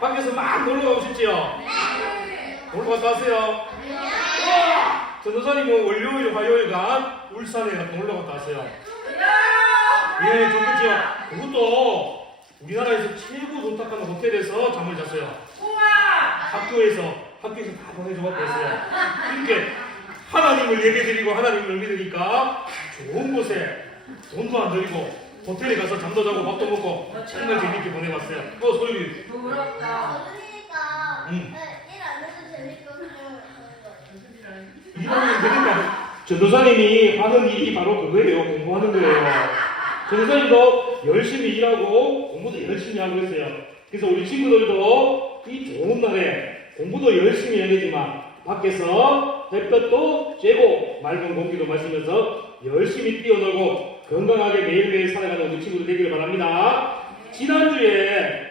밖에서 막 놀러 가고 싶지요? 놀러 갔다 왔어요? 전도사님은 월요일, 화요일간 울산에 놀러 갔다 왔어요. 예, 좋겠지요? 그것도 우리나라에서 최고 좋다하는 호텔에서 잠을 잤어요. 학교에서 다 보내주고 왔어요. 이렇게 하나님을 예배드리고 하나님을 믿으니까 좋은 곳에 돈도 안 들이고 호텔에 가서 잠도 자고 밥도 먹고 정말 재밌게 보내봤어요. 소율이. 부럽다. 일안 해도 재밌고 일하면 되니까 전도사님이 하는 일이 바로 그거예요. 공부하는 거예요. 전도사님도 열심히 일하고 공부도 열심히 하고 있어요. 그래서 우리 친구들도 이 좋은 날에 공부도 열심히 해야 되지만 밖에서 햇볕도 쬐고 맑은 공기도 마시면서 열심히 뛰어놀고 건강하게 매일매일 살아가는 우리 친구들 되기를 바랍니다. 지난주에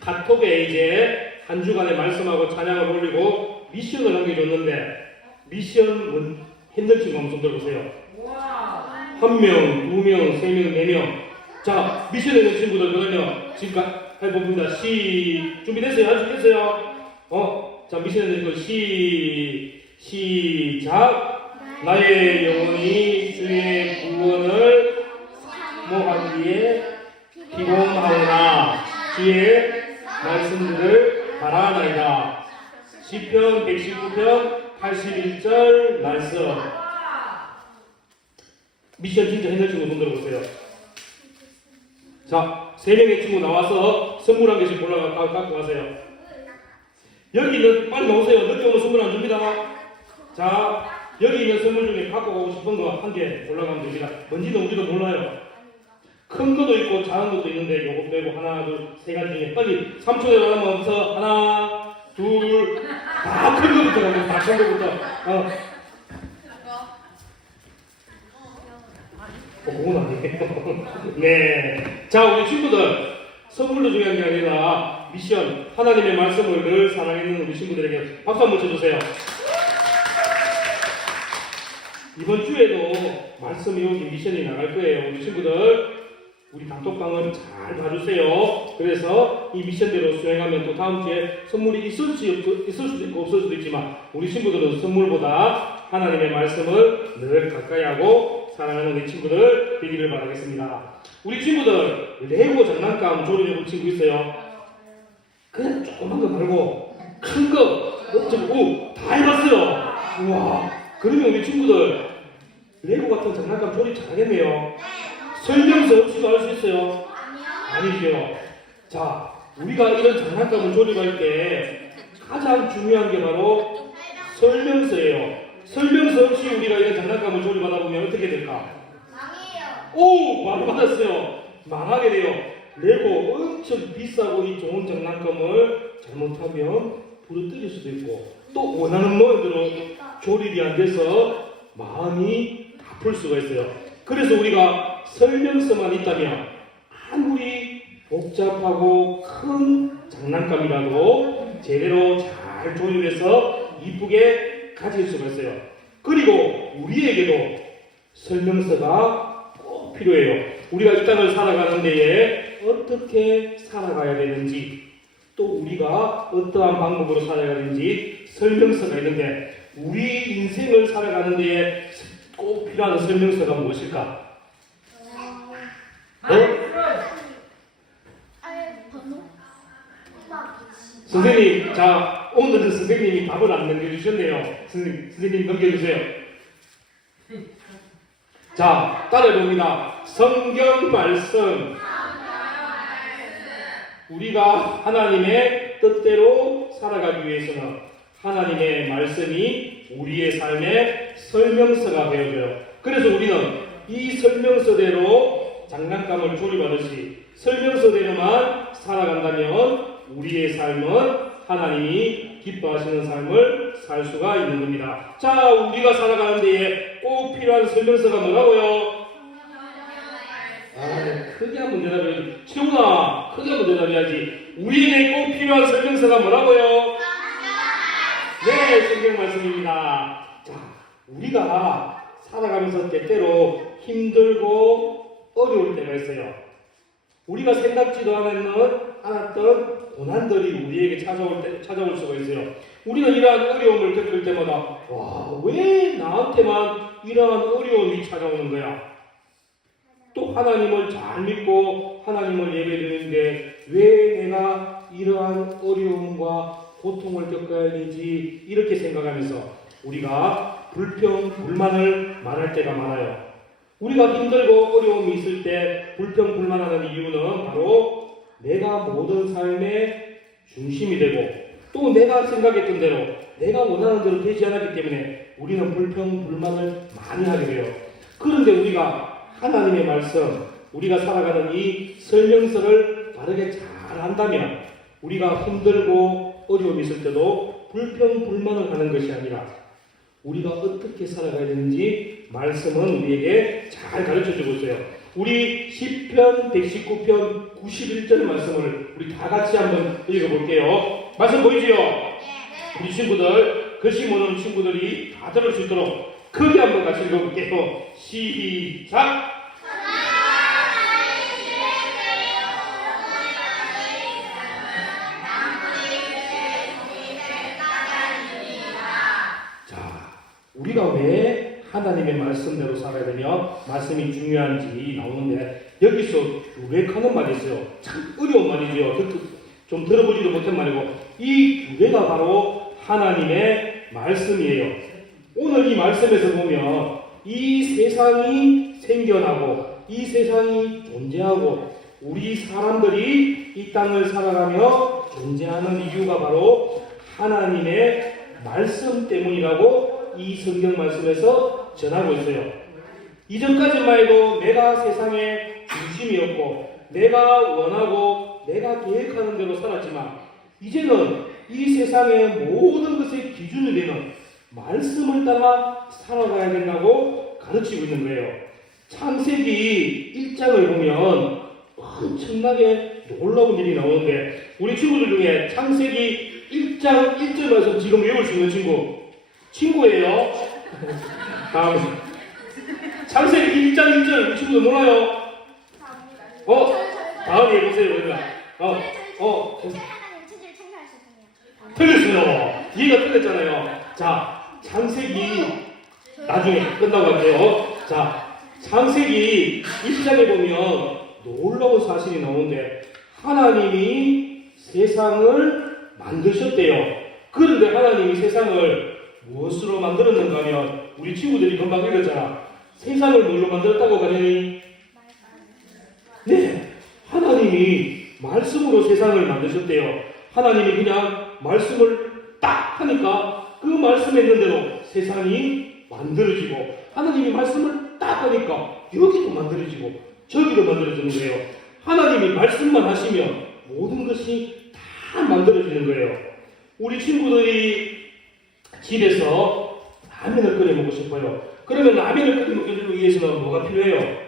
카톡에 이제 한 주간의 말씀하고 찬양을 올리고 미션을 남겨줬는데 미션 했는 친구 한번 손 들어보세요. 한 명, 두 명, 세 명, 네 명. 자, 미션 했는 친구들 그러면 지금까지 해봅니다. 준비됐어요? 할 수 있겠어요? 자, 미션 했는 친구 시작. 나의 영혼이 주의 구원을 사모하기에 피곤하오나 주의 말씀들을 바라나이다. 시편 119편 81절 말씀. 미션 진짜 했는 친구 손 들어보세요. 자, 3명의 친구 나와서 선물 한 개씩 갖고 가세요. 여기 있는, 빨리 나오세요. 늦게 오면 선물 안 줍니다. 자, 여기 있는 선물 중에 갖고 가고 싶은 거 한 개 골라가면 됩니다. 뭔지도 뭔지도 몰라요. 큰 것도 있고 작은 것도 있는데 요거 빼고 하나, 둘, 세 가지 중에 빨리 3초에 나가면서 하나, 둘, 다 큰 거부터 가면 다 큰 거부터. 그건 아니에요. 네. 자, 우리 친구들, 선물로 중요한 게 아니라 미션, 하나님의 말씀을 늘 사랑하는 우리 친구들에게 박수 한번 쳐주세요. 이번 주에도 말씀이 여기 미션이 나갈 거예요. 우리 친구들, 우리 단톡방을 잘 봐주세요. 그래서 이 미션대로 수행하면 또 다음 주에 선물이 있을 수도 있고 없을 수도 있지만 우리 친구들은 선물보다 하나님의 말씀을 늘 가까이 하고 사랑하는 우리 친구들 되기를 바라겠습니다. 우리 친구들 레고 장난감 조립해본 친구 있어요? 그냥 조그만 거 말고 큰 거 다 해봤어요. 우와, 그러면 우리 친구들 레고 같은 장난감 조립 잘하겠네요. 설명서 없이도 할 수 있어요? 아니죠. 자, 우리가 이런 장난감을 조립할 때 가장 중요한 게 바로 설명서예요. 설명서 없이 우리가 이런 장난감을 조립하다 보면 어떻게 될까? 망해요. 오! 바로 받았어요. 망하게 돼요. 레고 엄청 비싸고 이 좋은 장난감을 잘못하면 부러뜨릴 수도 있고 또 원하는 모양대로 조립이 안 돼서 마음이 아플 수가 있어요. 그래서 우리가 설명서만 있다면 아무리 복잡하고 큰 장난감이라도 제대로 잘 조립해서 이쁘게 가질 수가 있어요. 그리고 우리에게도 설명서가 꼭 필요해요. 우리가 이 땅을 살아가는 데에 어떻게 살아가야 되는지 또 우리가 어떠한 방법으로 살아야 되는지 설명서가 있는데 우리 인생을 살아가는 데에 꼭 필요한 설명서가 무엇일까? 선생님, 자, 오늘은 선생님이 답을 안 남겨주셨네요. 선생님 넘겨주세요. 자, 따라해봅니다. 성경 말씀. 우리가 하나님의 뜻대로 살아가기 위해서는 하나님의 말씀이 우리의 삶의 설명서가 되어져요. 그래서 우리는 이 설명서대로 장난감을 조립하듯이 설명서대로만 살아간다면 우리의 삶은 하나님이 기뻐하시는 삶을 살 수가 있는 겁니다. 자, 우리가 살아가는 데에 꼭 필요한 설명서가 뭐라고요? 크게 한번 대답해야지. 채훈아, 크게 한번 대답해야지. 우리에게 꼭 필요한 설명서가 뭐라고요? 네, 성경 말씀입니다. 자, 우리가 살아가면서 때때로 힘들고 어려울 때가 있어요. 우리가 생각지도 않았던 고난들이 우리에게 찾아올 수가 있어요. 우리는 이러한 어려움을 겪을 때마다 와, 왜 나한테만 이러한 어려움이 찾아오는 거야? 또 하나님을 잘 믿고 하나님을 예배드리는데 왜 내가 이러한 어려움과 고통을 겪어야 되지? 이렇게 생각하면서 우리가 불평, 불만을 말할 때가 많아요. 우리가 힘들고 어려움이 있을 때 불평, 불만하는 이유는 바로 내가 모든 삶의 중심이 되고 또 내가 생각했던 대로 내가 원하는 대로 되지 않았기 때문에 우리는 불평, 불만을 많이 하게 돼요. 그런데 우리가 하나님의 말씀, 우리가 살아가는 이 설명서를 바르게 잘 안다면 우리가 힘들고 어려움이 있을 때도 불평, 불만을 하는 것이 아니라 우리가 어떻게 살아가야 되는지 말씀은 우리에게 잘 가르쳐주고 있어요. 우리 시편 119편 91절 말씀을 우리 다 같이 한번 읽어볼게요. 말씀 보이지요? 우리 친구들, 글씨 모르는 친구들이 다 들을 수 있도록 크게 한번 같이 읽어볼게요. 시작! 자, 우리가 왜 하나님의 말씀대로 살아야 되며 말씀이 중요한지 나오는데 여기서 규례하는 말이 있어요. 참 어려운 말이죠. 좀 들어보지도 못한 말이고 이 규례가 바로 하나님의 말씀이에요. 오늘 이 말씀에서 보면 이 세상이 생겨나고 이 세상이 존재하고 우리 사람들이 이 땅을 살아가며 존재하는 이유가 바로 하나님의 말씀 때문이라고 이 성경 말씀에서 전하고 있어요. 이전까지만 해도 내가 세상의 중심이었고 내가 원하고 내가 계획하는 대로 살았지만 이제는 이 세상의 모든 것의 기준이 되는 말씀을 따라 살아가야 된다고 가르치고 있는 거예요. 창세기 1장을 보면 엄청나게 놀라운 일이 나오는데 우리 친구들 중에 창세기 1장 1절 말씀 지금 외울 수 있는 친구예요. 다음 창세기 1장 1절 우리 친구들 몰라요? 다음 해보세요. 틀렸어요. 이해가 틀렸잖아요. 자, 창세기 나중에 끝나고 할게요. 자, 창세기 1장에 보면 놀라운 사실이 나오는데 하나님이 세상을 만드셨대요. 그런데 하나님이 세상을 무엇으로 만들었는가 하면 우리 친구들이 금방 읽었잖아. 세상을 뭘로 만들었다고 가니? 네, 하나님이 말씀으로 세상을 만드셨대요. 하나님이 그냥 말씀을 딱 하니까 그 말씀했는 대로 세상이 만들어지고 하나님이 말씀을 딱 하니까 여기도 만들어지고 저기도 만들어지는 거예요. 하나님이 말씀만 하시면 모든 것이 다 만들어지는 거예요. 우리 친구들이 집에서 라면을 끓여 먹고 싶어요. 그러면 라면을 끓여 먹기 위해서는 뭐가 필요해요?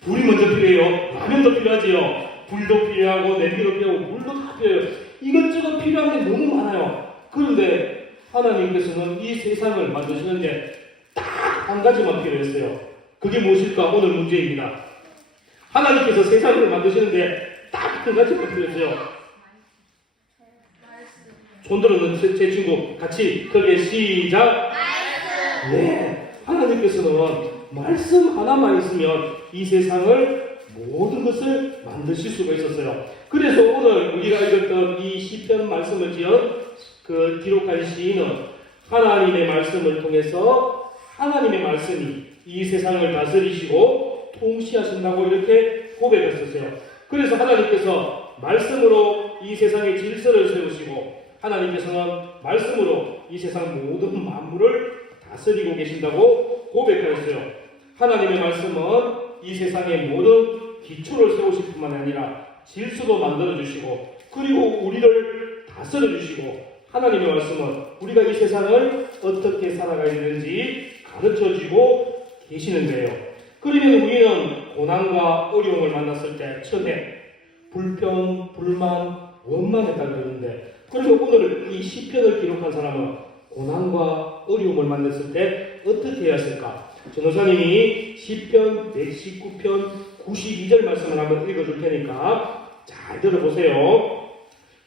불이 먼저 필요해요. 라면도 필요하지요. 불도 필요하고 냄비도 필요하고 물도 다 필요해요. 이것저것 필요한 게 너무 많아요. 그런데 하나님께서는 이 세상을 만드시는데 딱 한 가지만 필요했어요. 그게 무엇일까? 오늘 문제입니다. 하나님께서 세상을 만드시는데 딱 한 가지만 필요했어요. 손 들어는 제 친구 같이 크게 시작. 네, 하나님께서는 말씀 하나만 있으면 이 세상을 모든 것을 만드실 수가 있었어요. 그래서 오늘 우리가 읽었던 이 시편 말씀을 기록한 시인은 하나님의 말씀을 통해서 하나님의 말씀이 이 세상을 다스리시고 통치하신다고 이렇게 고백했었어요. 그래서 하나님께서 말씀으로 이 세상의 질서를 세우시고 하나님께서는 말씀으로 이 세상 모든 만물을 다스리고 계신다고 고백하였어요. 하나님의 말씀은 이 세상의 모든 기초를 세우실 뿐만 아니라 질서도 만들어주시고 그리고 우리를 다스려주시고 하나님의 말씀은 우리가 이 세상을 어떻게 살아가야 되는지 가르쳐주고 계시는 거예요. 그러면 우리는 고난과 어려움을 만났을 때 처음에 불평, 불만, 원망했다고 그러는데 그래서 오늘 이 시편을 기록한 사람은 고난과 어려움을 만났을 때 어떻게 해야 했을까? 전도사님이 시편 119편 92절 말씀을 한번 읽어줄 테니까 잘 들어보세요.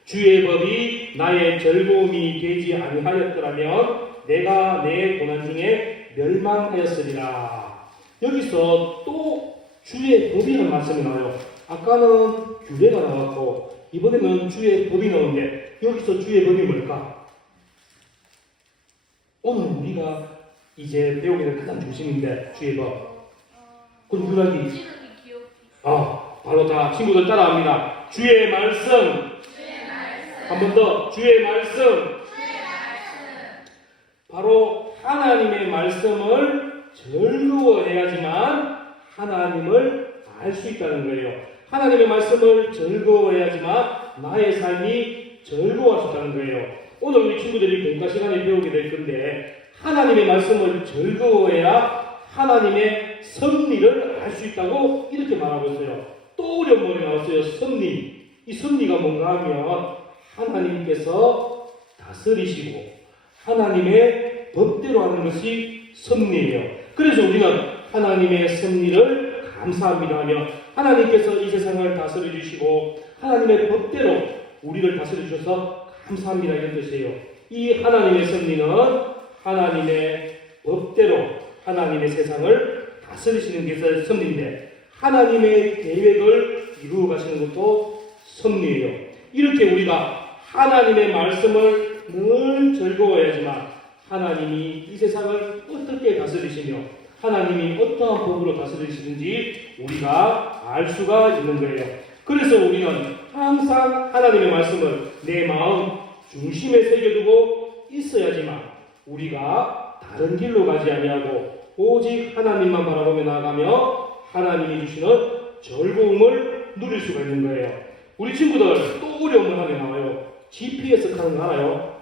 주의 법이 나의 즐거움이 되지 아니하였더라면 내가 내 고난 중에 멸망하였으리라. 여기서 또 주의 법이라는 말씀이 나와요. 아까는 규례가 나왔고 이번에는 주의 법이 나오는데 여기서 주의 법이 뭘까? 오늘 우리가 이제 배우게 될 가장 중심인데 주의 법. 그럼 유라기 바로 다 친구들 따라합니다. 주의 말씀. 한 번 더 주의 말씀. 바로 하나님의 말씀을 즐거워해야지만 하나님을 알 수 있다는 거예요. 하나님의 말씀을 즐거워해야지만 나의 삶이 즐거워할 수 있다는 거예요. 오늘 우리 친구들이 공과 시간에 배우게 될 건데 하나님의 말씀을 즐거워해야 하나님의 섭리를 알 수 있다고 이렇게 말하고 있어요. 또 어려운 말이 나왔어요. 섭리. 이 섭리가 뭔가 하면 하나님께서 다스리시고 하나님의 법대로 하는 것이 섭리예요. 그래서 우리는 하나님의 섭리를 감사합니다 하며 하나님께서 이 세상을 다스려 주시고 하나님의 법대로 우리를 다스려 주셔서 감사합니다 이런 뜻이에요. 이 하나님의 섭리는 하나님의 법대로 하나님의 세상을 다스리시는 게 섭리인데 하나님의 계획을 이루어 가시는 것도 섭리예요. 이렇게 우리가 하나님의 말씀을 늘 즐거워해야지만 하나님이 이 세상을 어떻게 다스리시며 하나님이 어떠한 법으로 다스리시는지 우리가 알 수가 있는 거예요. 그래서 우리는 항상 하나님의 말씀을 내 마음 중심에 새겨두고 있어야지만 우리가 다른 길로 가지 아니하고 오직 하나님만 바라보며 나아가며 하나님이 주시는 즐거움을 누릴 수가 있는 거예요. 우리 친구들 또 어려운 말 하나 나와요. GPS 하는 거 알아요?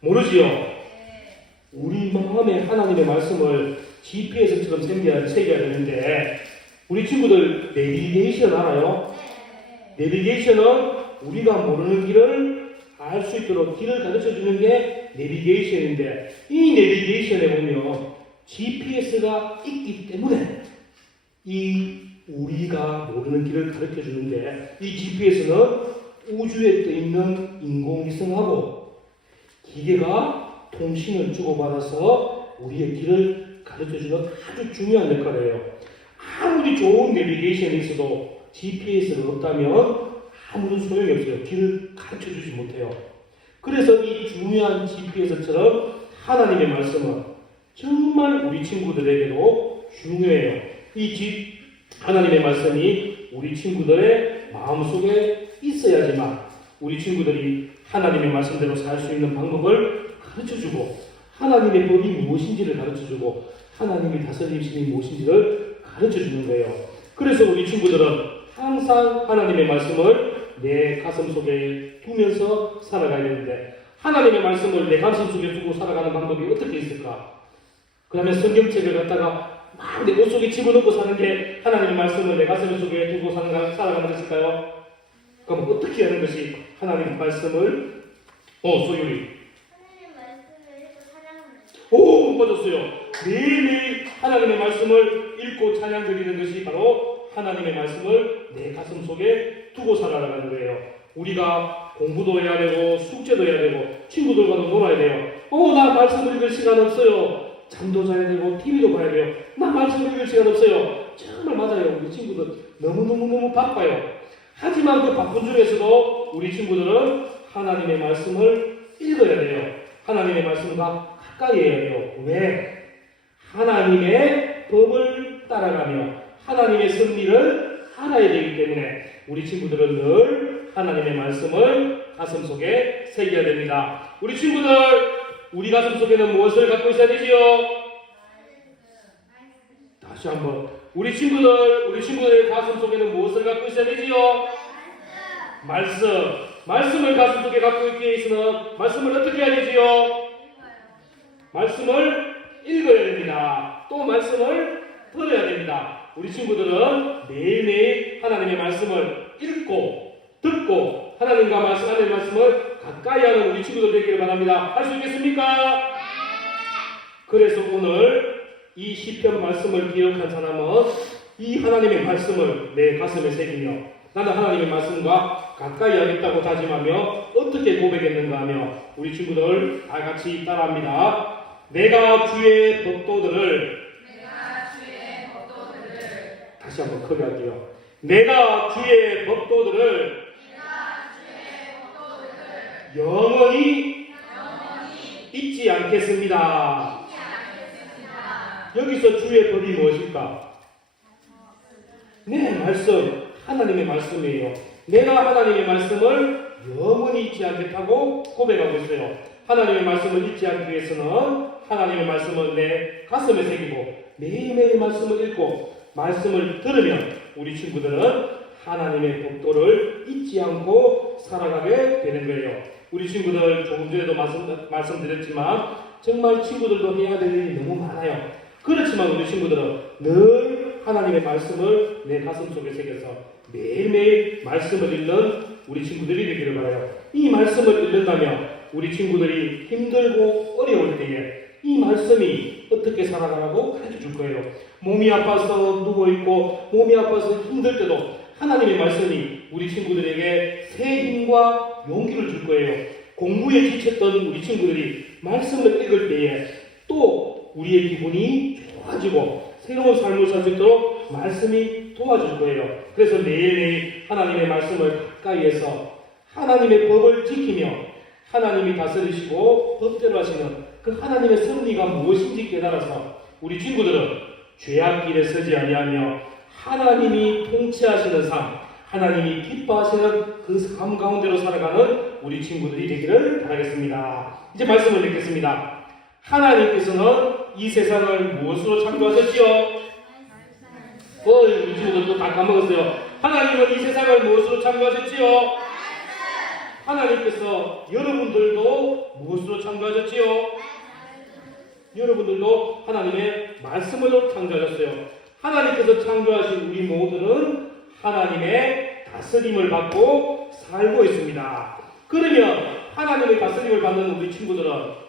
모르지요? 우리 마음에 하나님의 말씀을 GPS처럼 새겨야 되는데 우리 친구들 내비게이션 알아요? 내비게이션은 우리가 모르는 길을 알 수 있도록 길을 가르쳐 주는 게 내비게이션인데 이 내비게이션에 보면 GPS가 있기 때문에 이 우리가 모르는 길을 가르쳐 주는데 이 GPS는 우주에 떠 있는 인공위성하고 기계가 통신을 주고받아서 우리의 길을 가르쳐주는 아주 중요한 역할이에요. 아무리 좋은 내비게이션이 있어도 GPS가 없다면 아무런 소용이 없어요. 길을 가르쳐주지 못해요. 그래서 이 중요한 GPS처럼 하나님의 말씀은 정말 우리 친구들에게도 중요해요. 이 하나님의 말씀이 우리 친구들의 마음속에 있어야지만 우리 친구들이 하나님의 말씀대로 살 수 있는 방법을 가르쳐주고 하나님의 법이 무엇인지를 가르쳐주고 하나님의 다스림이 무엇인지를 가르쳐주는 거예요. 그래서 우리 친구들은 항상 하나님의 말씀을 내 가슴 속에 두면서 살아가야 되는데 하나님의 말씀을 내 가슴 속에 두고 살아가는 방법이 어떻게 있을까? 그러면 성경책을 갖다가 막 내 옷 속에 집어넣고 사는 게 하나님의 말씀을 내 가슴 속에 두고 살아가는 것일까요? 그럼 어떻게 하는 것이 하나님의 말씀을 소율이 하나님 말씀을 읽고 찬양합니다. 못 빠졌어요. 매일매일 하나님의 말씀을 읽고 찬양 드리는 것이 바로 하나님의 말씀을 내 가슴 속에 두고 살아가는 거예요. 우리가 공부도 해야 되고 숙제도 해야 되고 친구들과도 놀아야 돼요. 나 말씀 읽을 시간 없어요. 잠도 자야 되고 TV도 봐야 돼요. 나 말씀 읽을 시간 없어요. 정말 맞아요. 우리 친구들 너무 바빠요. 하지만 그 바쁜 중에서도 우리 친구들은 하나님의 말씀을 읽어야 돼요. 하나님의 말씀과 가까이 해야 돼요. 왜? 하나님의 법을 따라가며 하나님의 섭리를 알아야 되기 때문에 우리 친구들은 늘 하나님의 말씀을 가슴 속에 새겨야 됩니다. 우리 친구들, 우리 가슴 속에는 무엇을 갖고 있어야 되지요? 다시 한번. 우리 친구들의 가슴 속에는 무엇을 갖고 있어야 되지요? 말씀. 말씀을 가슴 속에 갖고 있기 위해서는 말씀을 어떻게 해야 되지요? 말씀을 읽어야 됩니다. 또 말씀을 들어야 됩니다. 우리 친구들은 매일매일 하나님의 말씀을 읽고 듣고 하나님의 말씀을 가까이 하는 우리 친구들 되기를 바랍니다. 할 수 있겠습니까? 그래서 오늘 이 시편 말씀을 기억한 사람은 이 하나님의 말씀을 내 가슴에 새기며 나는 하나님의 말씀과 가까이 하겠다고 다짐하며 어떻게 고백했는가 하며 우리 친구들 다 같이 따라합니다. 내가 주의 법도들을 다시 한번 크게 할게요. 내가 주의 법도들을 영원히 잊지 않겠습니다. 여기서 주의 법이 무엇일까? 네, 말씀. 하나님의 말씀이에요. 내가 하나님의 말씀을 영원히 잊지 않겠다고 고백하고 있어요. 하나님의 말씀을 잊지 않기 위해서는 하나님의 말씀을 내 가슴에 새기고 매일매일 말씀을 읽고 말씀을 들으면 우리 친구들은 하나님의 법도를 잊지 않고 살아가게 되는 거예요. 우리 친구들 조금 전에도 말씀드렸지만 정말 친구들도 해야 될 일이 너무 많아요. 그렇지만 우리 친구들은 늘 하나님의 말씀을 내 가슴 속에 새겨서 매일매일 말씀을 읽는 우리 친구들이 되기를 바라요. 이 말씀을 읽는다면 우리 친구들이 힘들고 어려울 때에 이 말씀이 어떻게 살아가라고 가르쳐 줄 거예요. 몸이 아파서 누워있고 몸이 아파서 힘들 때도 하나님의 말씀이 우리 친구들에게 새 힘과 용기를 줄 거예요. 공부에 지쳤던 우리 친구들이 말씀을 읽을 때에 또 우리의 기분이 좋아지고 새로운 삶을 살 수 있도록 말씀이 도와줄 거예요. 그래서 매일매일 하나님의 말씀을 가까이에서 하나님의 법을 지키며 하나님이 다스리시고 법대로 하시는 그 하나님의 섭리가 무엇인지 깨달아서 우리 친구들은 죄악길에 서지 아니하며 하나님이 통치하시는 삶, 하나님이 기뻐하시는 그 삶 가운데로 살아가는 우리 친구들이 되기를 바라겠습니다. 이제 말씀을 읽겠습니다. 하나님께서는 이 세상을 무엇으로 창조하셨지요? 우리 친구들도 다 까먹었어요. 하나님은 이 세상을 무엇으로 창조하셨지요? 하나님께서 여러분들도 무엇으로 창조하셨지요? 여러분들도 하나님의 말씀으로 창조하셨어요. 하나님께서 창조하신 우리 모두는 하나님의 다스림을 받고 살고 있습니다. 그러면 하나님의 다스림을 받는 우리 친구들은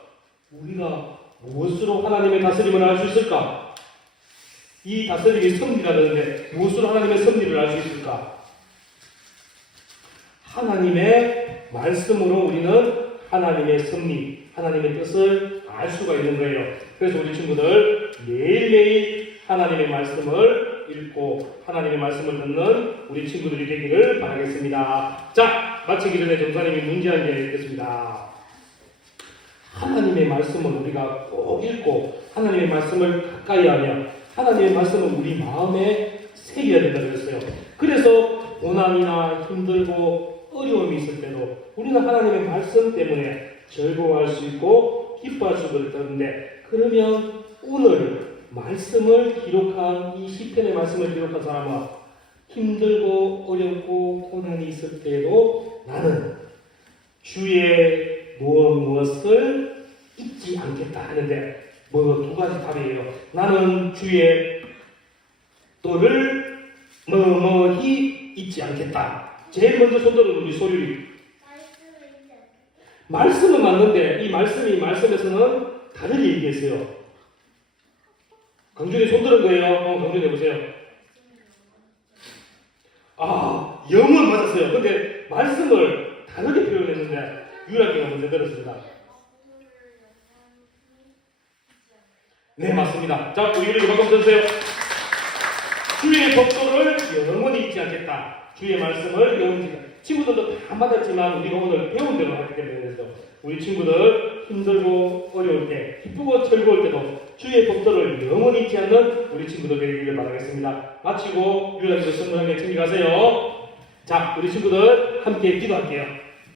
우리가 무엇으로 하나님의 다스림을 알 수 있을까? 이 다스림이 섭리라는데 무엇으로 하나님의 섭리를 알 수 있을까? 하나님의 말씀으로 우리는 하나님의 섭리, 하나님의 뜻을 알 수가 있는 거예요. 그래서 우리 친구들 매일매일 하나님의 말씀을 읽고 하나님의 말씀을 듣는 우리 친구들이 되기를 바라겠습니다. 자, 마치기 전에 전사님이 문제 한 개 읽겠습니다. 하나님의 말씀을 우리가 꼭 읽고 하나님의 말씀을 가까이 하며 하나님의 말씀을 우리 마음에 새겨야 된다고 했어요. 그래서 고난이나 힘들고 어려움이 있을 때도 우리는 하나님의 말씀 때문에 즐거워할 수 있고 기뻐할 수 있는데, 그러면 오늘 말씀을 기록한 이 시편의 말씀을 기록한 사람은 힘들고 어렵고 고난이 있을 때에도 나는 주의 무엇을 잊지 않겠다 하는데 두 가지 답이에요. 나는 주의 도를 뭐뭐히 잊지 않겠다. 제일 먼저 손들은 우리 소율이. 말씀은 맞는데 이 말씀에서는 다르게 얘기했어요. 강준이 손들은 거예요. 강준이 해보세요. 영은 맞았어요. 근데 말씀을 다르게 표현했는데 유라기가 먼저 들었습니다. 네, 맞습니다. 자, 우리 유라기 박수 쳐주세요. 주의 법도를 영원히 잊지 않겠다. 주의 말씀을 영원히 잊지 않겠다. 친구들도 다 맞았지만 우리가 오늘 배운 대로 하기 때문에 그래서 우리 친구들 힘들고 어려울 때, 기쁘고 즐거울 때도 주의 법도를 영원히 잊지 않는 우리 친구들 되기를 바라겠습니다. 마치고 유라기도 선물하게 챙겨가세요. 자, 우리 친구들 함께 기도할게요.